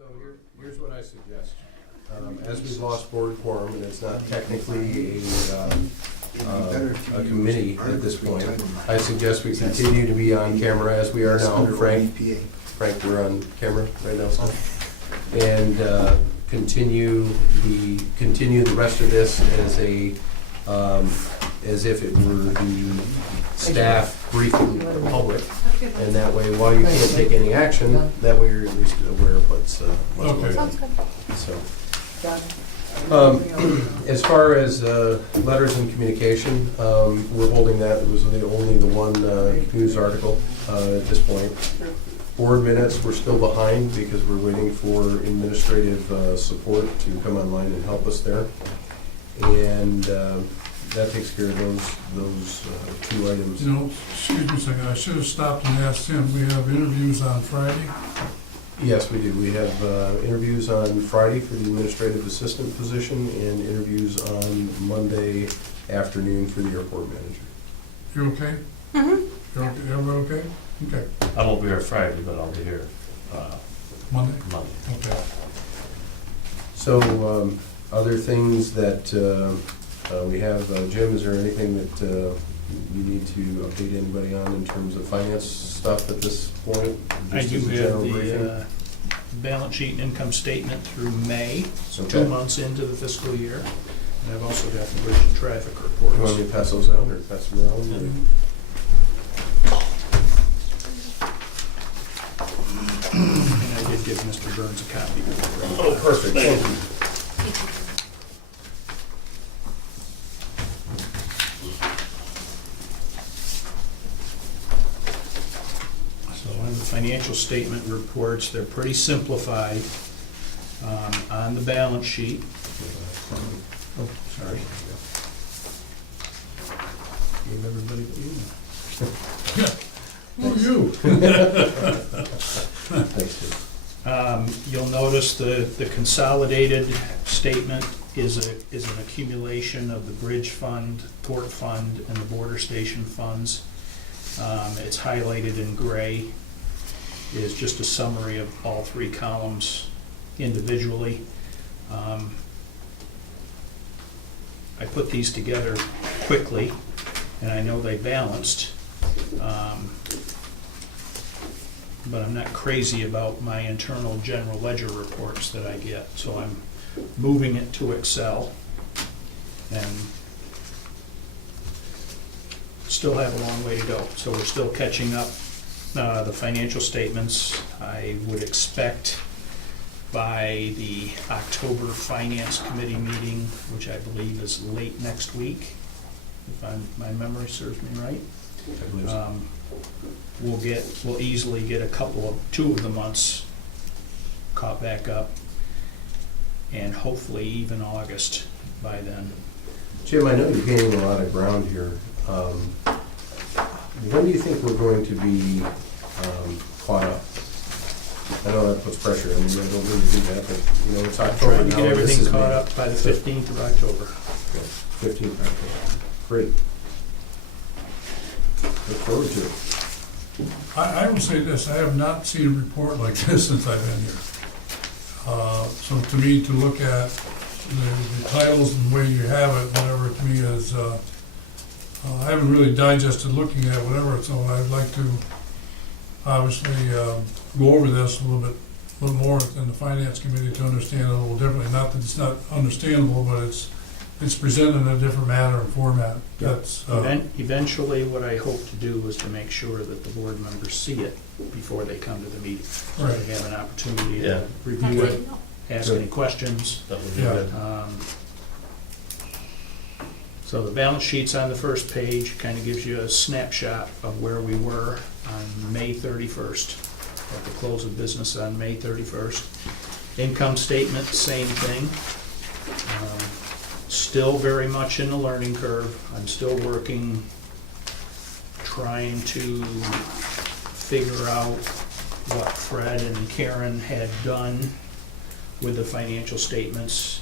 So here's what I suggest. As we've lost board quorum, and it's not technically a committee at this point, I suggest we continue to be on camera as we are now. Frank, we're on camera right now, so. And continue the rest of this as if it were the staff briefing the public. And that way, while you can't take any action, that way you're at least aware of what's going on. So, as far as letters and communication, we're holding that. It was only the one news article at this point. Board minutes, we're still behind because we're waiting for administrative support to come online and help us there. And that takes care of those two items. You know, excuse me a second, I should have stopped and asked him, we have interviews on Friday? Yes, we do. We have interviews on Friday for the administrative assistant position and interviews on Monday afternoon for the airport manager. You okay? Mm-hmm. You're okay? Everyone okay? Okay. I won't be here Friday, but I'll be here Monday? Monday. Okay. So other things that we have, Jim, is there anything that you need to update anybody on in terms of finance stuff at this point? I Just do as a have general the briefing? balance sheet and income statement through May, so Okay. 2 months into the fiscal year. And I've also got the bridge and traffic You want reports. me to pass those out or pass them around? or- And I did give Mr. Burns a copy. Oh, perfect. Thank you. So on the financial statement reports, they're pretty simplified. On the balance sheet, oh, sorry. Gave everybody but you. Oh, you? Thanks, Jim. You'll notice the consolidated statement is an accumulation of the bridge fund, port fund, and the border station funds. It's highlighted in gray, is just a summary of all three columns individually. I put these together quickly, and I know they balanced. But I'm not crazy about my internal general ledger reports that I get, so I'm moving it to Excel and still have a long way to go. So we're still catching up. The financial statements, I would expect by the October Finance Committee meeting, which I believe is late next week, if my memory serves me right. I believe so. We'll easily get two of the months caught back up, and hopefully even August by then. Jim, I know you're gaining a lot of ground here. When do you think we're going to be caught up? I know that puts pressure on you. I don't mean to do that, but you know, it's October Trying to now. get This everything is caught May. up by the 15th of October. 15th October. Great. Look forward to it. I will say this, I have not seen a report like this since I've been here. So to me, to look at the titles and the way you have it, whatever, to me is, I haven't really digested looking at whatever, so I'd like to obviously go over this a little more in the finance committee to understand it a little differently. Not that it's not understandable, but it's presented in a different manner and format. That's Eventually, what I hope to do is to make sure that the board members see it before they come to the meeting. So Right. they have an opportunity Yeah. to review it, ask any questions. That would be Yeah. good. So the balance sheet's on the first page, kind of gives you a snapshot of where we were on May 31st, at the close of business on May 31st. Income statement, same thing. Still very much in the learning curve. I'm still working, trying to figure out what Fred and Karen had done with the financial statements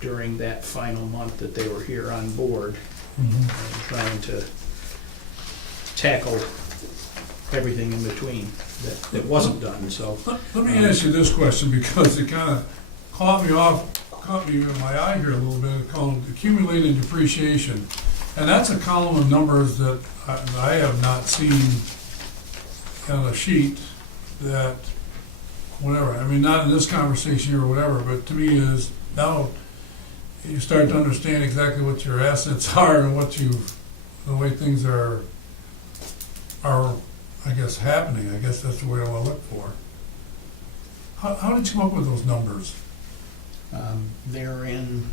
during that final month that they were here on board. Mhm. I'm trying to tackle everything in between that wasn't done, so. Let me ask you this question, because it kind of caught me in my eye here a little bit, called accumulated depreciation. And that's a column of numbers that I have not seen on a sheet that, whatever, I mean, not in this conversation here or whatever, but to me is, now you start to understand exactly what your assets are and the way things are, I guess, happening. I guess that's the way I want to look for. How did you come up with those numbers? They're in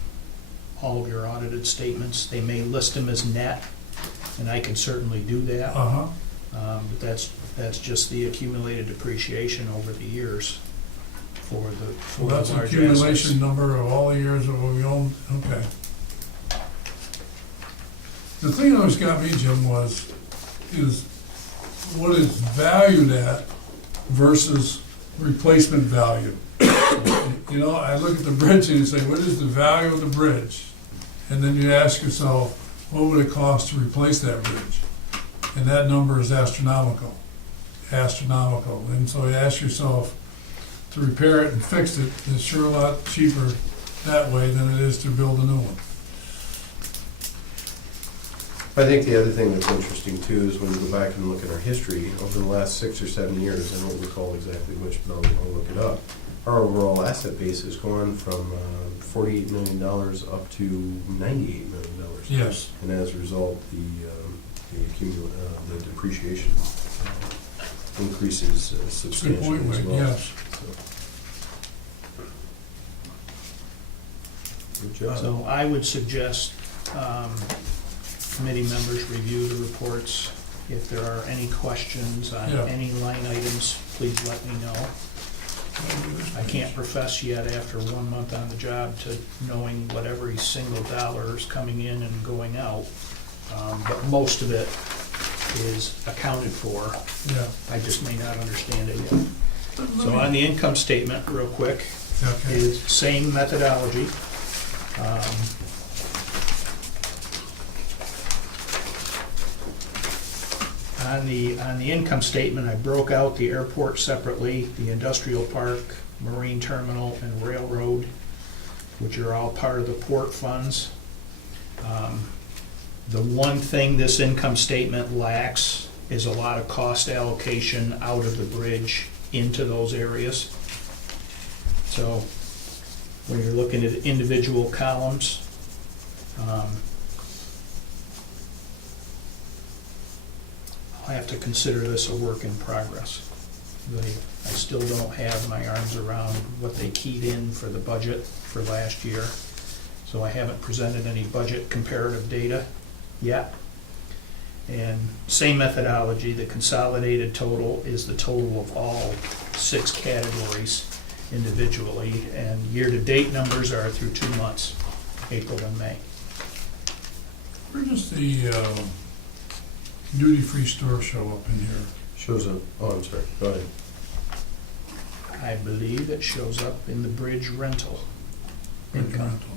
all of your audited statements. They may list them as net, and I can certainly do that. Uh-huh. But that's just the accumulated depreciation over the years for the Well, that's an large accumulation assets. number of all the years that we own, okay. The thing that always got me, Jim, is what is valued at versus replacement value. You know, I look at the bridge and you say, what is the value of the bridge? And then you ask yourself, what would it cost to replace that bridge? And that number is astronomical, astronomical. And so you ask yourself, to repair it and fix it is sure a lot cheaper that way than it is to build a new one. I think the other thing that's interesting too is when you go back and look at our history over the last 6 or 7 years, I don't recall exactly which, but I'll look it up. Our overall asset base has gone from $48 million up to $98 million. Yes. And as a result, the depreciation increases Good substantially point, as Wade, well. yes. Good job. So I would suggest committee members review the reports. If there are any questions on Yeah. any line items, please let me know. I can't profess yet after 1 month on the job to knowing what every single dollar is coming in and going out. But most of it is accounted for. Yeah. I just may not understand it yet. So on the income statement, real quick, Okay. is same methodology. On the income statement, I broke out the airport separately, the industrial park, marine terminal, and railroad, which are all part of the port funds. The one thing this income statement lacks is a lot of cost allocation out of the bridge into those areas. So when you're looking at individual columns, I'll have to consider this a work in progress. I still don't have my arms around what they keyed in for the budget for last year, so I haven't presented any budget comparative data yet. And same methodology, the consolidated total is the total of all 6 categories individually, and year-to-date numbers are through 2 months, April and May. Where does the duty-free store show up in here? Shows up, oh, I'm sorry, go ahead. I believe it shows up in the bridge rental Bridge income. rental.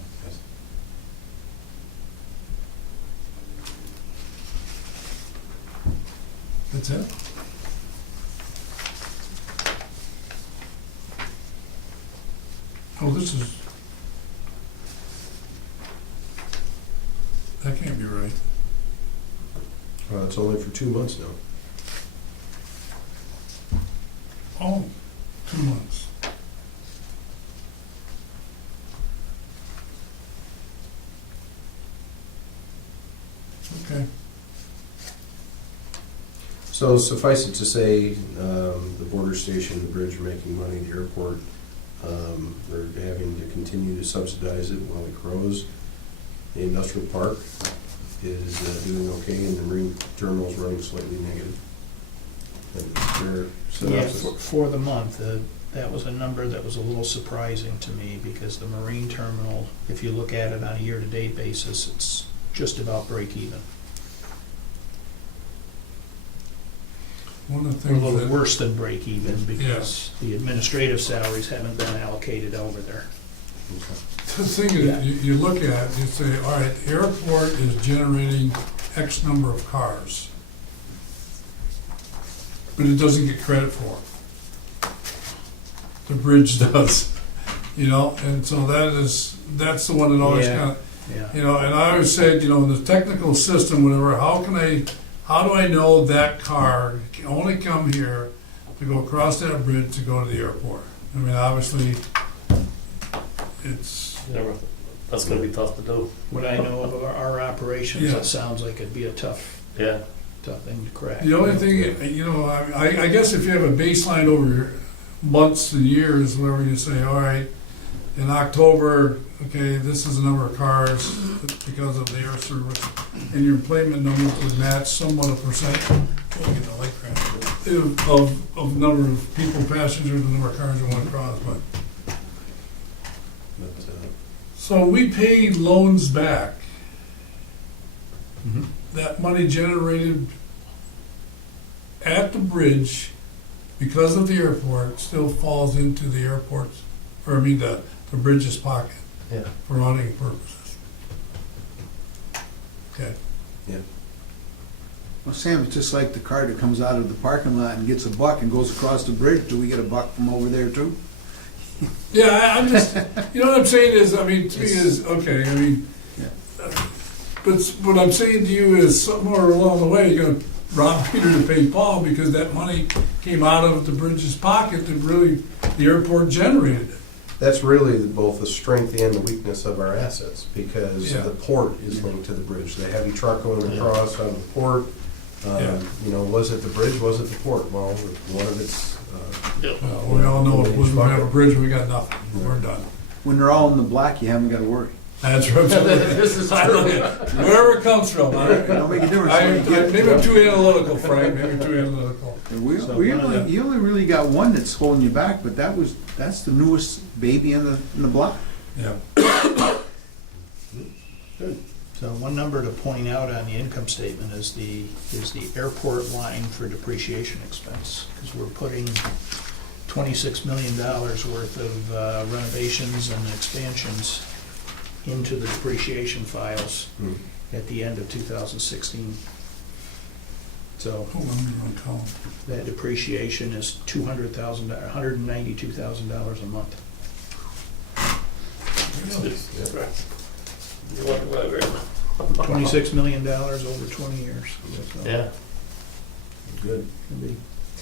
That's it? Oh, this is... That can't be right. It's only for 2 months now. Oh, 2 months. Okay. So suffice it to say, the border station, the bridge are making money, the airport, they're having to continue to subsidize it while it grows. The industrial park is doing okay, and the marine terminal is running slightly negative. And their Yeah, synopsis. for the month, that was a number that was a little surprising to me, because the marine terminal, if you look at it on a year-to-date basis, it's just about break even. One of the Or a things little that... worse than break even, because the administrative salaries haven't been allocated over there. Okay. The thing is, you look at, you say, all right, the airport is generating X number of cars. but it doesn't get credit for it. The bridge does, you know, and so that's the one that always Yeah. kind of, Yeah. you know, and I always said, you know, in the technical system, whatever, how do I know that car can only come here to go across that bridge to go to the airport? I mean, obviously, it's, Never, that's gonna be tough to do. What I know of our operations, Yeah. it sounds like it'd be a tough Yeah. thing to crack. the only thing, you know, I guess if you have a baseline over months and years, whenever you say, all right, in October, okay, this is the number of cars because of the air service, and your employment numbers would match somewhat a percent, of number of people, passengers, the number of cars you want to cross, but. But, So we pay loans back. Mhm. That money generated at the bridge because of the airport still falls into the airport's, or I mean, the bridge's pocket Yeah. for running purposes. Okay. Well, Sam, it's just like the car that comes out of the parking lot and gets a buck and goes across the bridge. Do we get a buck from over there too? Yeah, I'm just, you know what I'm saying is, I mean, to me is, okay, I mean, but what I'm saying to you is somewhere along the way, you're gonna rob Peter to pay Paul because that money came out of the bridge's pocket that really, the airport generated it. That's really both the strength and the weakness of our assets, because Yeah. the port is linked to the bridge. The heavy truck going Yeah. across out of the port, Yeah. you know, was it the bridge, was it the port? Well, one of its, We all know if we don't have a bridge, we got nothing, we're done. When they're all in the black, you haven't got to worry. That's right. This is true. Wherever it comes from, It don't make a difference. maybe I'm too analytical, Frank, maybe too analytical. So one of the- You only really got one that's holding you back, but that's the newest baby in the block. Yeah. So one number to point out on the income statement is the airport line for depreciation expense, because we're putting $26 million worth of renovations and expansions into the depreciation files Hmm. at the end of 2016. So Oh, I'm gonna call him. that depreciation is $200,000, $192,000 a month. Really? You want to agree? $26 million over 20 years. So Yeah. good. it'll be-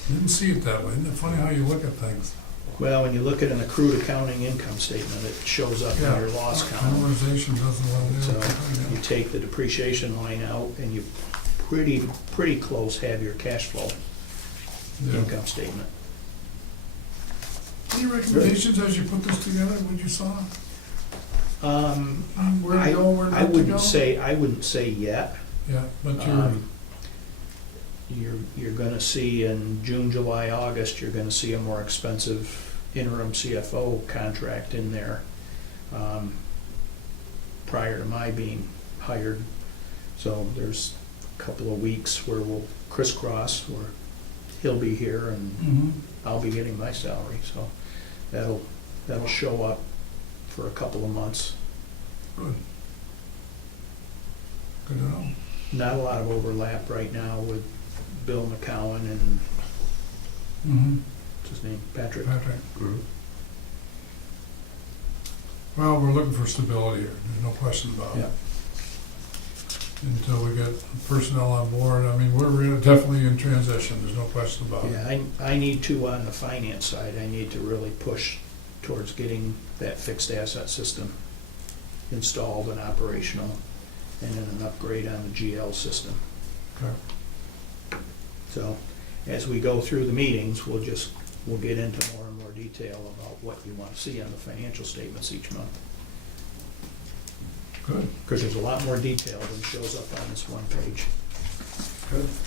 Didn't see it that way. Isn't it funny how you look at things? Well, when you look at an accrued accounting income statement, it shows up in Yeah. your loss column. Memorization doesn't want So to you take the depreciation line out and you pretty close have your cash flow do. income statement. Any recommendations as you put this together, what you saw? Where to go, where I not to go? wouldn't say yet. Yeah, but you're, Um, You're gonna see in June, July, August, you're gonna see a more expensive interim CFO contract in there, prior to my being hired. So there's a couple of weeks where we'll crisscross, where he'll be here and Mhm. I'll be getting my salary, so that'll show up for a couple of months. Good. Good to know. Not a lot of overlap right now with Bill McCowan and, Mm-hmm. what's his name, Patrick. Patrick. Mhm. Well, we're looking for stability here, there's no question about it. Until we get personnel on board, I mean, we're definitely in transition, there's no question about it. Yeah, I need to, on the finance side, I need to really push towards getting that fixed asset system installed and operational, and then an upgrade on the GL system. Okay. So, as we go through the meetings, we'll get into more and more detail about what you want to see on the financial statements each month. Good. Because there's a lot more detail than shows up on this one page.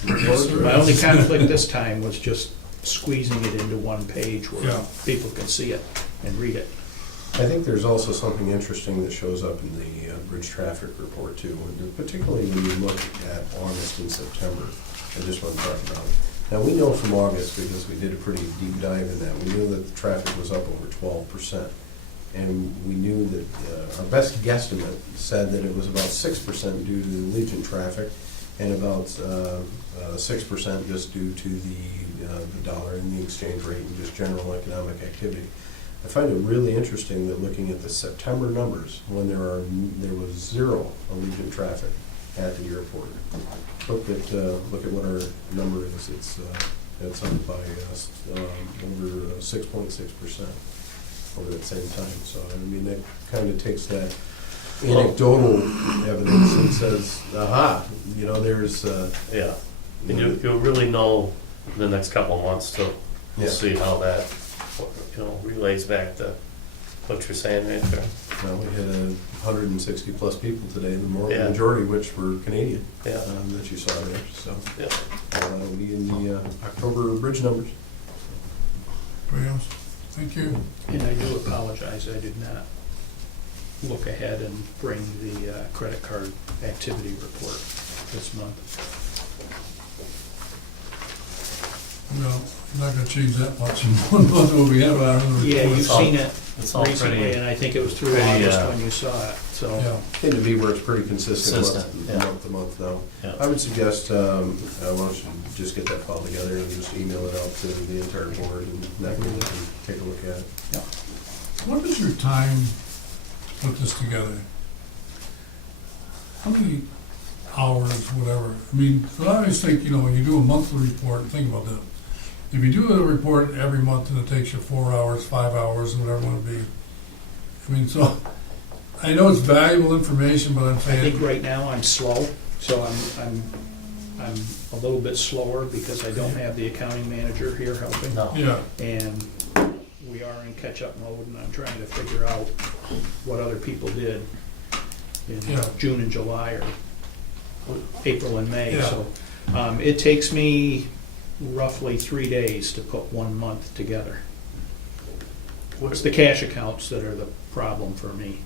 Yes, sir. My only conflict this time was just squeezing it into one page where Yeah. people can see it and read it. I think there's also something interesting that shows up in the bridge traffic report too, and particularly when you look at August and September. I just want to talk about it. Now, we know from August, because we did a pretty deep dive in that, we knew that the traffic was up over 12%. And we knew that our best guesstimate said that it was about 6% due to the Legion traffic, and about 6% just due to the dollar and the exchange rate and just general economic activity. I find it really interesting that looking at the September numbers, when there was zero Allegiant traffic at the airport. Look at what our number is. It's up by over 6.6% over that same time. So I mean, that kind of takes that anecdotal evidence and says, aha, you know, there's Yeah, and you'll really know the next couple of months too. We'll Yeah. see how that, relays back to what you're saying right there. we had 160 plus people today, the Yeah. majority of which were Canadian Yeah, that you saw there. So yeah. that'll be in the October bridge numbers. Anybody else? Thank you. And I do apologize, I did not look ahead and bring the credit card activity report this month. No, I'm not gonna change that much in 1 month what we have out of the Yeah, report. you've seen it It's all recently, pretty, and I think it was through pretty, August when you saw it, so. Yeah, Seem to be where it's pretty consistent Consistent, yeah. month to month now. yeah. I would suggest, why don't you just get that file together and just email it out to the entire board and that way they can take a look at it. what is your time to put this together? How many hours, whatever? I mean, but I always think, when you do a monthly report, think about that. If you do a report every month and it takes you 4 hours, 5 hours, whatever it might be, I mean, so, I know it's valuable information, but I'm I saying, think right now I'm slow, so I'm a little bit slower because I don't have the accounting manager here helping. No. yeah, And we are in catch-up mode, and I'm trying to figure out what other people did in Yeah. June and July, or April and May. Yeah. So it takes me roughly 3 days to put 1 month together. It's the cash accounts that are the problem for me,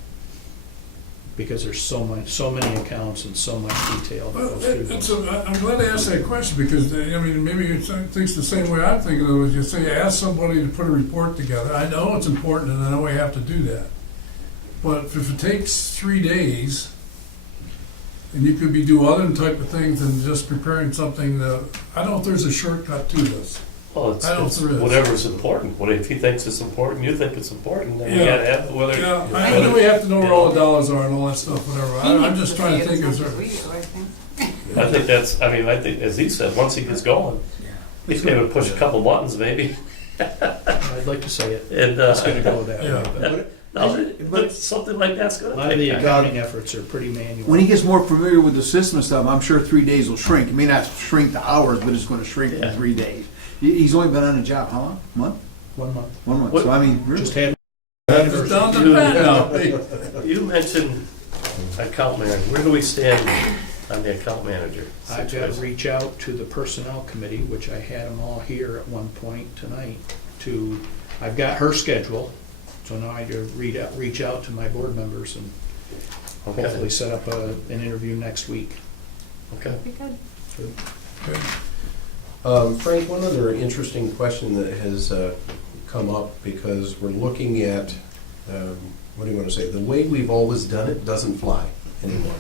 because there's so many accounts and so much detail that well, goes through them. I'm glad I asked that question, because, I mean, maybe you think the same way I'm thinking of it. You say, ask somebody to put a report together. I know it's important, and I know we have to do that. But if it takes 3 days, and you could be doing other type of things than just preparing something that, I don't know if there's a shortcut to this. Well, it's I don't it's think there is. whatever's important. What if he thinks it's important, you think it's important, then we Yeah. gotta have it, whether. Yeah, I know we have to know where all the dollars are and all that stuff, whatever. I'm just trying to think, is there, I think that's, I think, as he said, once he gets going, he's gonna push a couple buttons maybe, I'd like to say it. and, It's going to go that Yeah. way. but something like that's A gonna lot of the take time. accounting efforts are pretty manual. When he gets more familiar with the system and stuff, I'm sure 3 days will shrink. It may not shrink the hours, but it's gonna shrink Yeah. in 3 days. He's only been on the job, how long? Month? 1 month. 1 month. What- So I mean, really. Just had it's down to Pat now. You mentioned account manager. Where do we stand on the account manager I've got to situation? reach out to the personnel committee, which I had them all here at one point tonight, I've got her schedule, so now I do reach out to my board members and hopefully Okay, set up an interview next week. okay. Frank, one other interesting question that has come up, because we're looking at, what do you want to say, the way we've always done it doesn't fly anymore.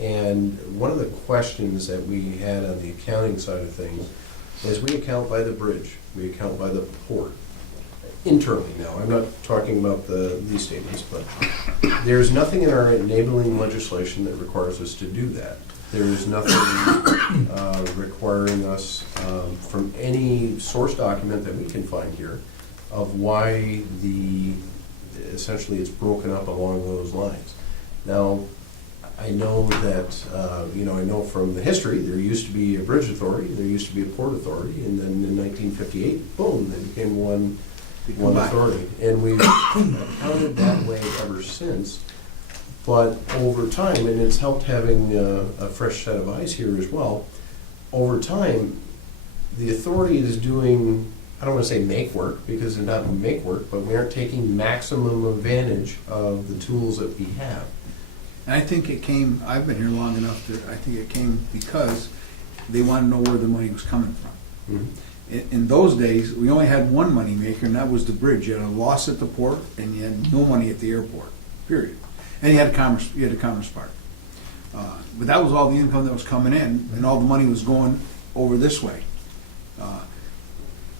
And one of the questions that we had on the accounting side of things is we account by the bridge, we account by the port, internally now. I'm not talking about the lease statements, but there's nothing in our enabling legislation that requires us to do that. There is nothing requiring us from any source document that we can find here of why essentially it's broken up along those lines. Now, I know that, I know from the history, there used to be a bridge authority, there used to be a port authority, and then in 1958, boom, they became one authority. And we've accounted that way ever since. But over time, and it's helped having a fresh set of eyes here as well, over time, the authority is doing, I don't want to say make work, because they're not make work, but we aren't taking maximum advantage of the tools that we have. And I think it came, I've been here long enough that I think it came because they wanted to know where the money was coming from. Mm-hmm. In those days, we only had one money maker, and that was the bridge. You had a loss at the port, and you had no money at the airport, period. And you had a commerce part. But that was all the income that was coming in, and all the money was going over this way.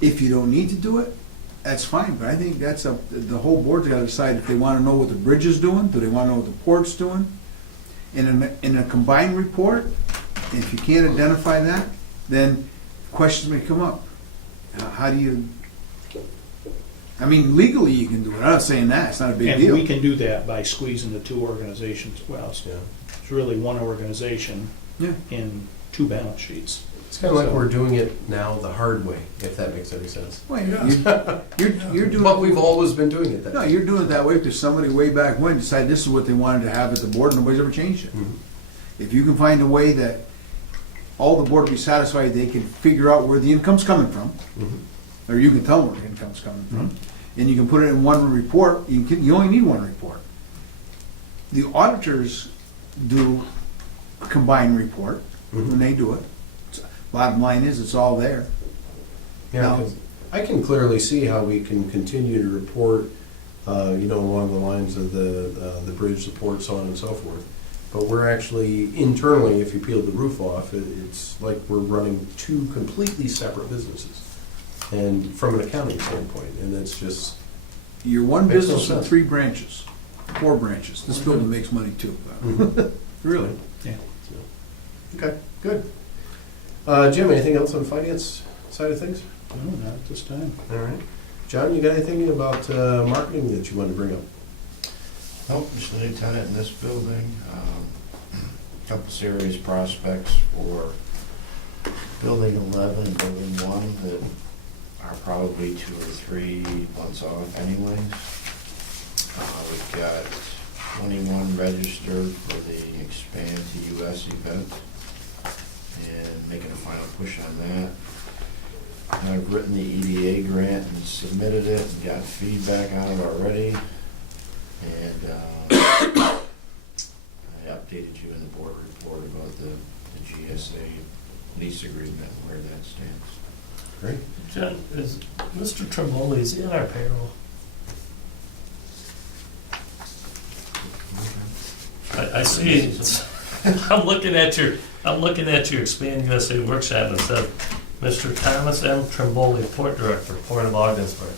If you don't need to do it, that's fine, but I think that's up, the whole board's gotta decide if they wanna know what the bridge is doing, do they wanna know what the port's doing? In a combined report, if you can't identify that, then questions may come up. How do you, I mean, legally you can do it, I'm not saying that, it's not a big And we deal. can do that by squeezing the two organizations, well, Yeah. it's really one organization Yeah. in two balance sheets. It's kind of like we're doing it now the hard way, if that makes any sense. Well, Yeah. you're doing. But we've always been doing it that No, way. you're doing it that way because somebody way back when decided this is what they wanted to have at the board, and nobody's ever changed it. Mhm. If you can find a way that all the board will be satisfied, they can figure out where the income's coming from, Mhm. or you can tell them where the income's coming from, and you can put it in one report, you only need one report. The auditors do a combined report when they do it. Bottom line is, it's all there. Yeah, Now- 'cause I can clearly see how we can continue to report, along the lines of the bridge support, so on and so forth. But we're actually internally, if you peel the roof off, it's like we're running two completely separate businesses. And from an accounting standpoint, and it's just, You're one Makes no business with sense. 3 branches, 4 branches. This building makes money too. Really. Yeah. okay, good. Jim, anything else on the finance side of things? No, not at this time. All right. John, you got anything about marketing that you wanted to bring up? Nope, just a new tenant in this building. Couple serious prospects for building 11 and building 1 that are probably 2 or 3 months off anyways. We've got 21 registered for the Expand to US event and making a final push on that. And I've written the EDA grant and submitted it and got feedback on it already. And I updated you in the board report about the GSA lease agreement, where that stands. Great. John, is Mr. Tremoli, is he on our payroll? I see, it's- I'm looking at your Expand USA workshop, and it says, Mr. Thomas M. Tremoli, Port Director, Port of Ogdensburg.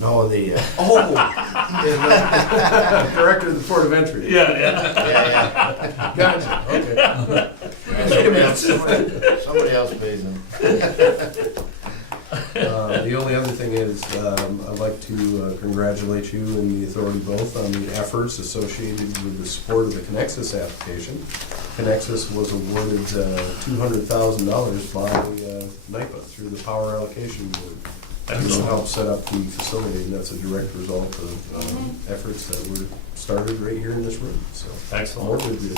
No, the, Director of the Port of Entry. Yeah, yeah, Gotcha, okay. yeah. Wait a minute. Somebody else pays them. The only other thing is, I'd like to congratulate you and the authority both on the efforts associated with the support of the Connexus application. Connexus was awarded $200,000 by NIPA through the Power Allocation Board. To help set up the facility, and that's a direct result of efforts that were started right here in this room, so. More excellent. good news.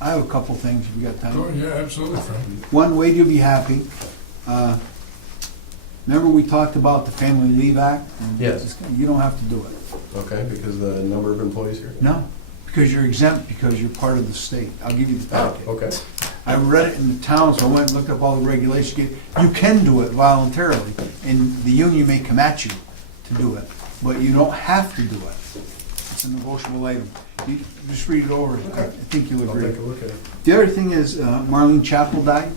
I have a couple things if you got Oh, time. yeah, absolutely, Frank. One way you'll be happy. Remember we talked about the Family Leave Act? Yes. You don't have to do it. Okay, because the number of employees here? No, because you're exempt, because you're part of the state. I'll give you the Oh, packet. okay. I read it in the town, so I went and looked up all the regulations. You can do it voluntarily, and the union may come at you to do it, but you don't have to do it. It's a negotiable item. You just read it over, I think you'll I'll agree. take a look at it. The other thing is, Marlene Chappell died.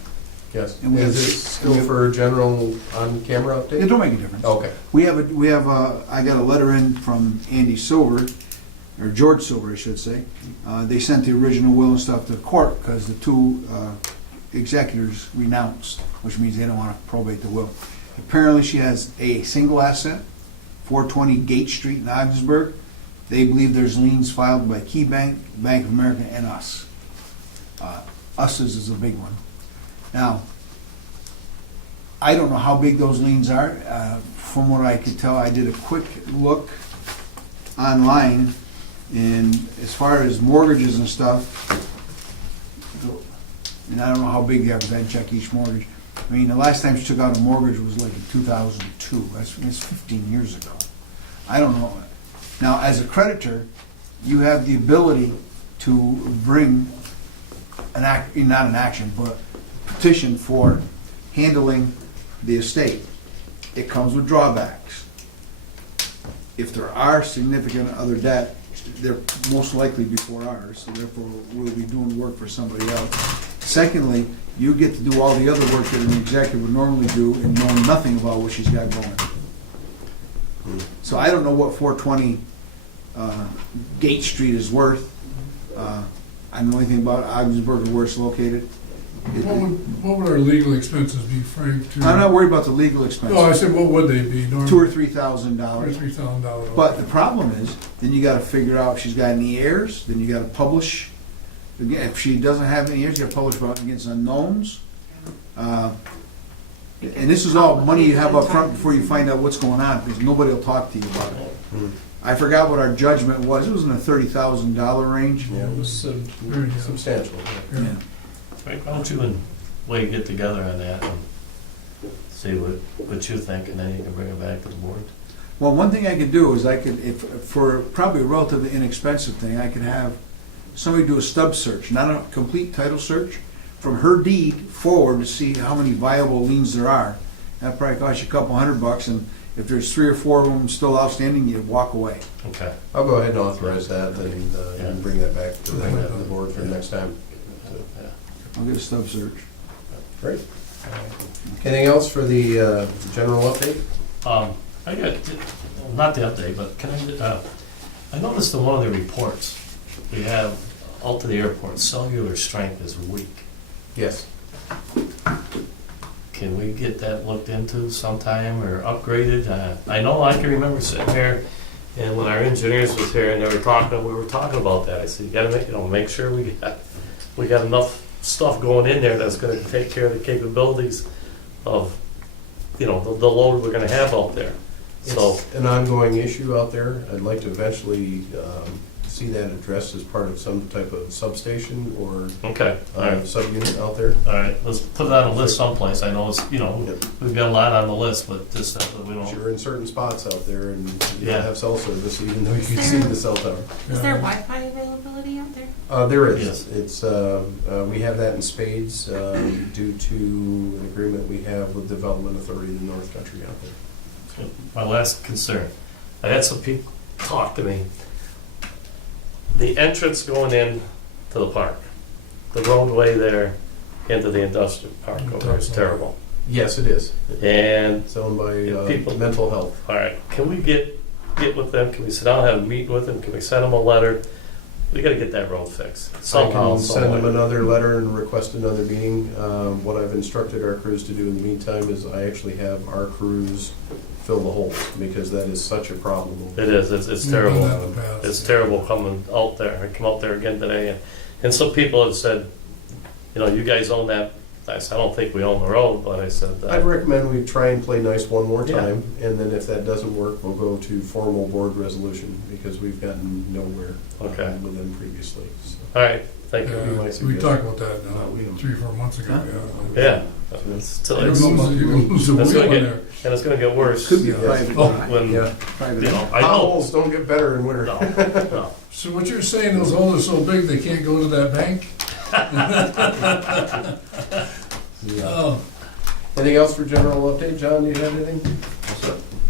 Yes. And we Is have- it still for general on-camera It update? don't make a difference. Okay. I got a letter in from Andy Silver, or George Silver, I should say. They sent the original will and stuff to the court because the 2 executors renounced, which means they don't want to probate the will. Apparently, she has a single asset, 420 Gate Street in Ogdensburg. They believe there's liens filed by Key Bank, Bank of America, and us. Us's is a big one. Now, I don't know how big those liens are. From what I could tell, I did a quick look online, and as far as mortgages and stuff, and I don't know how big they are because I didn't check each mortgage. I mean, the last time she took out a mortgage was like in 2002. That's 15 years ago. I don't know. Now, as a creditor, you have the ability to bring not an action, but petition for handling the estate. It comes with drawbacks. If there are significant other debt, they're most likely before ours, so therefore we'll be doing work for somebody else. Secondly, you get to do all the other work that an executive would normally do and know nothing about what she's got going. So I don't know what 420 Gate Street is worth. I don't know anything about Ogdensburg or where it's located. What would our legal expenses be, Frank? I'm not worried about the legal No, I expenses, said, what would they be? $2,000 or $3,000. $3,000. But the problem is, then you gotta figure out if she's got any heirs, then you gotta publish. Again, if she doesn't have any heirs, you gotta publish against unknowns. And this is all money you have up front before you find out what's going on, because nobody will talk to you about it. I forgot what our judgment was, it was in the $30,000 range. Yeah, it was substantial. Yeah. Yeah. Right, why don't you and Wade get together on that and see what you think, and then you can bring it back to the board? Well, one thing I could do is I could, if, for probably a relatively inexpensive thing, I could have somebody do a stub search, not a complete title search, from her deed forward to see how many viable liens there are. That probably costs you a couple $100, and if there's 3 or 4 of them still outstanding, you walk away. Okay. I'll go ahead and authorize that and Yeah. bring that back to Bring that the board for next time. Yeah. I'll get a stub search. Great. Anything else for the general update? I got, not the update, but I noticed in one of the reports, we have out to the airport, cellular strength is weak. Yes. Can we get that looked into sometime or upgraded? I know I can remember sitting here, and when our engineers was here and we were talking about that. I said, you gotta make sure we got enough stuff going in there that's gonna take care of the capabilities of, the load we're gonna have out there. So, It's an ongoing issue out there. I'd like to eventually see that addressed as part of some type of substation or okay, all right. subunit out there. All right, let's put it on a list someplace. I know it's, Yep. we've got a lot on the list, but just that we But don't. you're in certain spots out there and you Yeah. don't have cell service even though you can see the cell tower. Is there Wi-Fi availability out there? There is. Yes. It's, we have that in spades due to an agreement we have with Development Authority of the North Country out there. My last concern, I had some people talk to me. The entrance going in to the park, the roadway there into the industrial park over there is terrible. Yes, it is. And, It's owned by People- mental health. all right, can we get with them? Can we sit down and have a meet with them? Can we send them a letter? We gotta get that road fixed I somehow, can send them some way. another letter and request another meeting. What I've instructed our crews to do in the meantime is I actually have our crews fill the holes because that is such a problem. It is, it's We've done terrible. that in the past. It's terrible coming out there. I come out there again today, and some people have said, you guys own that. I said, I don't think we own the road, but I said, I'd recommend we try and play nice one more Yeah. time, and then if that doesn't work, we'll go to formal board resolution because we've gotten nowhere Okay. with them previously. So, all right, thank you. be my We suggestion. talked about that We don't. 3 or 4 months ago. Huh? Yeah. You It's- can lose a That's wheel gonna in get- there. And it's gonna get worse. Could be Yeah. private. Oh, When, Yeah, Private. I know. potholes don't get better in winter. No, no. So what you're saying, those holes are so big they can't go to that bank? Yeah. Oh, Anything else for general update? John, do you have anything?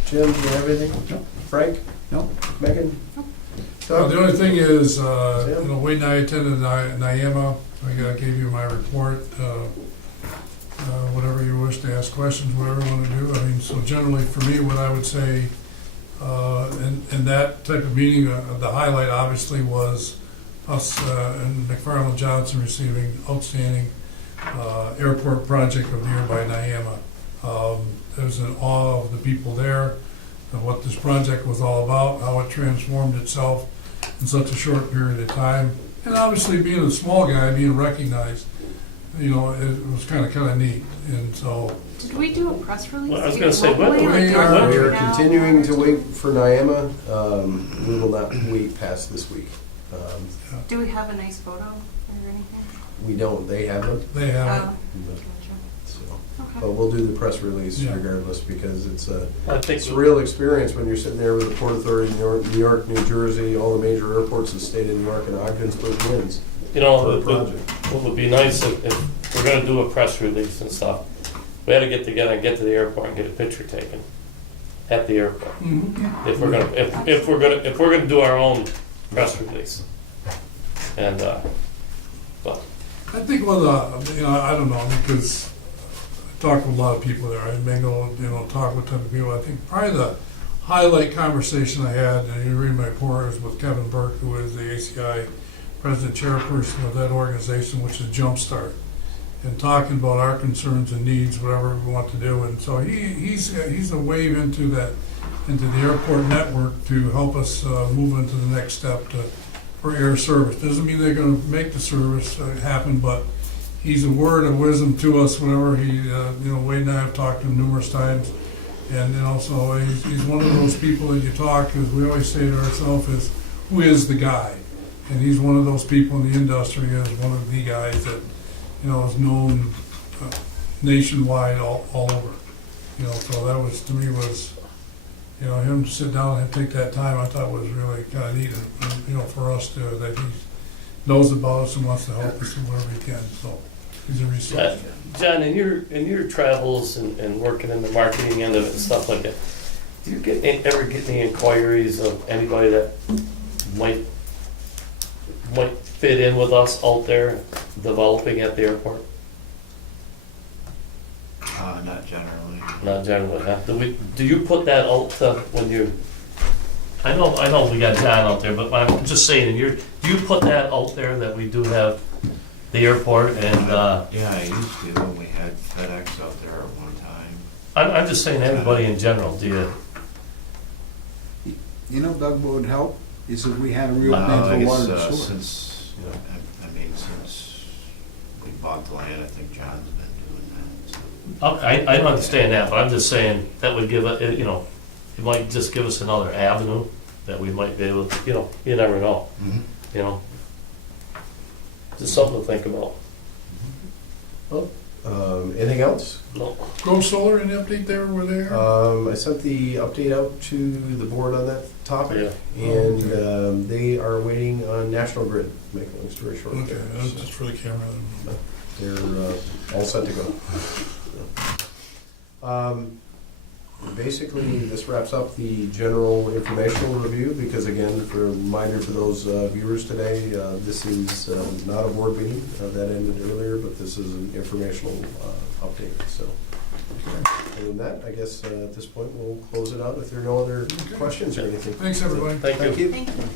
Jim, do you have anything? No. Frank? No. Megan? the only thing is, Wade and I attended NIAMA. I gave you my report. Whatever you wish to ask questions, whatever you want to do. I mean, so generally for me, what I would say, in that type of meeting, the highlight obviously was us and McFarland Johnson receiving outstanding airport project of the year by NIAMA. There was an awe of the people there, of what this project was all about, how it transformed itself in such a short period of time. And obviously being a small guy, being recognized, it was kind of neat. And so, Did we do a press release? Well, I was gonna say, when Locally, do like, we- directly We are now? continuing to wait for NIAMA. We will not wait past this week. Do we have a nice photo or anything? We don't, they have them. they have Oh, it. gotcha. So, Okay. but we'll do the press release Yeah. regardless because it's a I think a real experience when you're sitting there with the Port Authority of New York, New Jersey, all the major airports in the state of New York, and Ogdensburg wins for a project. what would be nice if we're gonna do a press release and stuff, we had to get together and get to the airport and get a picture taken at the airport. Mhm. If we're gonna do our own press release. And, but, I think one of the, I don't know, because I talk with a lot of people there, I mingle, talk with a ton of people. I think probably the highlight conversation I had, and you read my report, is with Kevin Burke, who is the ACI president chairperson of that organization, which is Jumpstart, and talking about our concerns and needs, whatever we want to do. And so he's a wave into the airport network to help us move into the next step for air service. Doesn't mean they're going to make the service happen, but he's a word of wisdom to us whenever he, Wade and I have talked to him numerous times. And so he's one of those people that you talk to, as we always say to ourselves, is who is the guy? And he's one of those people in the industry, as one of the guys that, is known nationwide all over. So that was, to me, was, him to sit down and take that time, I thought was really kind of neat, and, for us to, that he knows about us and wants to help us in whatever he can, so he's a resource. John, in your travels and working in the marketing end of it and stuff like that, do you ever get any inquiries of anybody that might fit in with us out there developing at the airport? Not generally. Not generally, huh? Do you put that out when you? I know we got John out there, but I'm just saying, do you put that out there that we do have the airport and? Yeah, I used to when we had FedEx out there at one time. I'm just saying, everybody in general. Do you? Doug, what would help is if we had a real I plan for guess, water and sewer. since since we bought the land, I think John's been doing that. So. Okay, I don't understand that, but I'm just saying that would give it. It might just give us another avenue that we might be able to. You never know. Mm-hmm. Just something to think about. Anything else? No. Grove Solar, any update there, were there? I sent the update out to the board on that topic, and they are waiting on National Grid, to make a long story short. Okay, that's just for the camera. They're all set to go. Basically, this wraps up the general informational review, because again, for a reminder for those viewers today, this is not a board meeting, that ended earlier, but this is an informational update. So, other than that, I guess at this point we'll close it out if there are no other questions or anything. Thanks, everybody. Thank you. Thank you. Thank you.